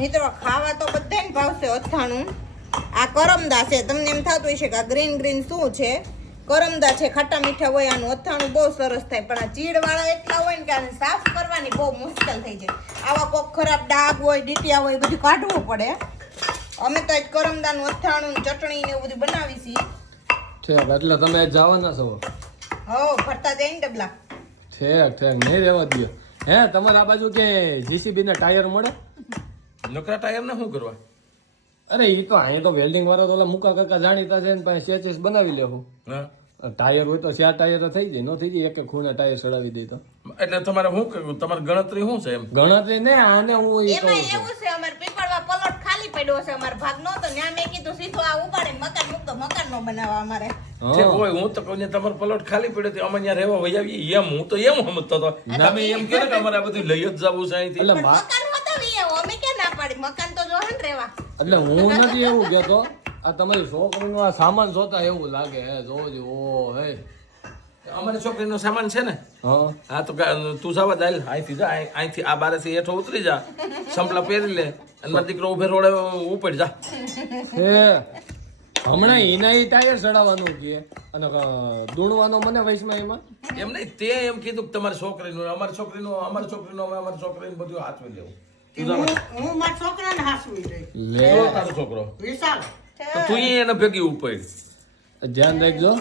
મિત્રો ખાવા તો બધાને ભાવશે અથાણું. આ કરમદા છે. તમને એમ થતું હશે કે આ ગ્રીન ગ્રીન શું છે? કરમદા છે. ખાટા મીઠા હોય. આનું અથાણું બહુ સરસ થાય. પણ આ ચીડ વાળા એટલા હોય ને કે આને સાફ કરવાની બહુ મુશ્કેલ થઈ જાય. આવા કોક ખરાબ ડાઘ હોય, ડીટિયા હોય, બધું કાઢવું પડે. અમે તો આજ કરમદાનું અથાણું, ચટણી ને એવું બધું બનાવી છીએ. ઠેક એટલે તમે જવાના છો? હો ફરતા જાય ને ડબલા. ઠેક નહીં રહેવા દો. હે તમારે આ બાજુ કે જીસીબી ના ટાયર મળે? નકરા ટાયર ને શું કરવા? અરે એ તો અહીંયા તો વેલ્ડિંગ વાળા તો ઓલા મુકા કાકા જાણીતા છે ને પાસે ચેચીસ બનાવી લેવું. હા ટાયર હોય તો 4 ટાયર થઈ જાય. નો થઈ જાય એક ખૂણે ટાયર ચડાવી દે તો. એટલે તમારે શું કર્યું? તમારી ગણતરી શું છે એમ? ગણતરી ને આને હું એ કહું એમાં છું. એવું છે અમાર પીપળવા પલોટ ખાલી પડ્યો છે. અમાર ભાગ નહોતો ત્યાં મેં કીધું સીધો આ ઉપાડે મકાન મૂકતો. મકાન નો બનાવવા અમારે. છે હોય હું તો કહું તમારો પ્લોટ ખાલી પડ્યો તો અમે અહીંયા રહેવા વહી આવીએ એમ. હું તો એમ સમજતો હતો. તમે એમ કહો કે અમારે આ બધું લઈ જ જવું છે અહીંથી. એટલે પણ મકાન હોતો અમે ક્યાં ના પાડી? મકાન તો જોહે ને રહેવા. એટલે હું નથી એવું કહેતો. આ તમારી છોકરીનો આ સામાન જોતા એવું લાગે હે. જોજો ઓ હે અમારી છોકરીનો સામાન છે ને. હા હા તો તું જવા દાલ અહીંથી જા. અહીંથી આ બારેથી હેઠો ઉતરી જા. સંપલા પહેરી લે અને મારો દીકરો ઉભે રોડે ઉપર જા. હે હમણાં એના ઈ ટાયર ચડાવવાનું કે અને દૂણવાનો મને વયસમાં એમાં એમ નહીં તે એમ કીધું કે તમારી છોકરીનું અમારી છોકરીનું બધું હાથવી લેવું. તું જા. હું મારા છોકરાને હાસવી રહી. લે કેવો તારો છોકરો? વિશાલ તો તું એને ભેગી ઉપર. ધ્યાન રાખજો.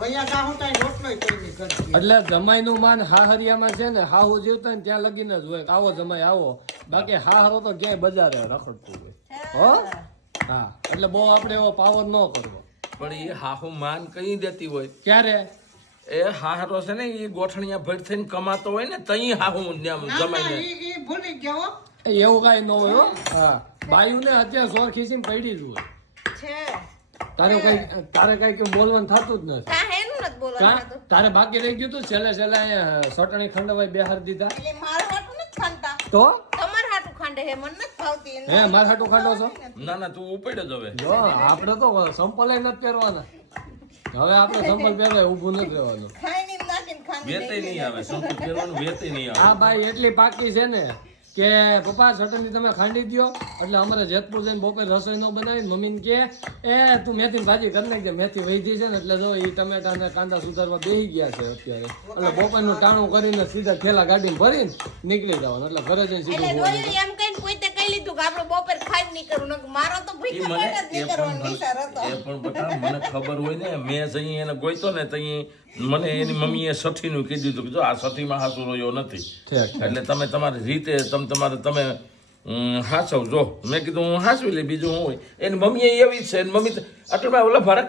વૈયા ગાહું તાઈ રોટલોય કરી કરતી. એટલે જમાઈનું માન હાહરિયામાં છે ને હાહુ જીવતા ને ત્યાં લગીને જ હોય. આવો જમાઈ આવો. બાકી હાહરો તો ક્યાંય બજારે રખડતું હોય. હો હા એટલે બહુ આપણે એવો પાવર ન કરવો. પણ એ હાહુ માન કઈ દેતી હોય. ક્યારે એ હાહરો છે ને એ ગોઠણિયા ભર થઈને કમાતો હોય ને તઈ હાહુ જમાઈને ઈ ભૂલી ગયો હો. એવું કાંઈ ન હોય હો. હા બાયુને અત્યારે સોર ખીસીને પડી જ હોય. છે તારે કઈ બોલવાનું થતું જ નથી. કા હેનું નથી બોલવાનું થતું. તારે બાકી રહી ગયું તું છેલ્લે અહીંયા સટણી ખંડવાઈ બેહાર દીધા એટલે મારું હાટું નથી ખાંડતા. તો તમાર હાટું ખાંડે હે. મને નથી ભાવતી. હે મારા હાટું ખાંડો છો? ના તું ઉપડે જ હવે. જો આપણે તો સંપલ નથી પહેરવાના. હવે આપણે સંપલ પહેરવાય ઊભું નથી રહેવાનું. ખાઈને નાખીને ખાંડી વેતે નહીં આવે. સંપલ પહેરવાનું વેતે નહીં આવે. આ બાઈ એટલી પાકી છે ને કે પપ્પા ચટણી તમે ખાંડી દો એટલે અમારે જેતપુર જઈને બપોર રસોઈ ન બનાવી મમ્મીને કે એ તું મેથીની ભાજી કરી નાખજે. મેથી વધી છે ને એટલે જો એ ટમેટા ને કાંદા સુધારવા બેસી ગયા છે અત્યારે. એટલે બપોરનું ટાણું કરીને સીધા થેલા ગાડીને ભરીને નીકળી જવાનું. એટલે ઘરે જઈને એટલે સીધું રોયું એમ કઈને કોઈને કહી લીધું કે આપણે બપોર ખાઈ જ નહીં કરવું. નકર મારો તો ઈ ભૂખ્યા મને પેટ જ નહીં કરવાનો વિચાર હતો. એ પણ બતા મને ખબર હોય ને મેં જઈ એને ગોઈતો ને તઈ મને એની મમ્મીએ સઠીનું કીધું હતું કે જો આ સઠીમાં હાસુ રહ્યો નથી. એટલે તમે તમારી રીતે તમે હાસવજો. મેં કીધું હું હાસવી લઈ બીજું શું હોય. એની મમ્મી એવી છે. એની મમ્મી આટલું ઓલા ભરત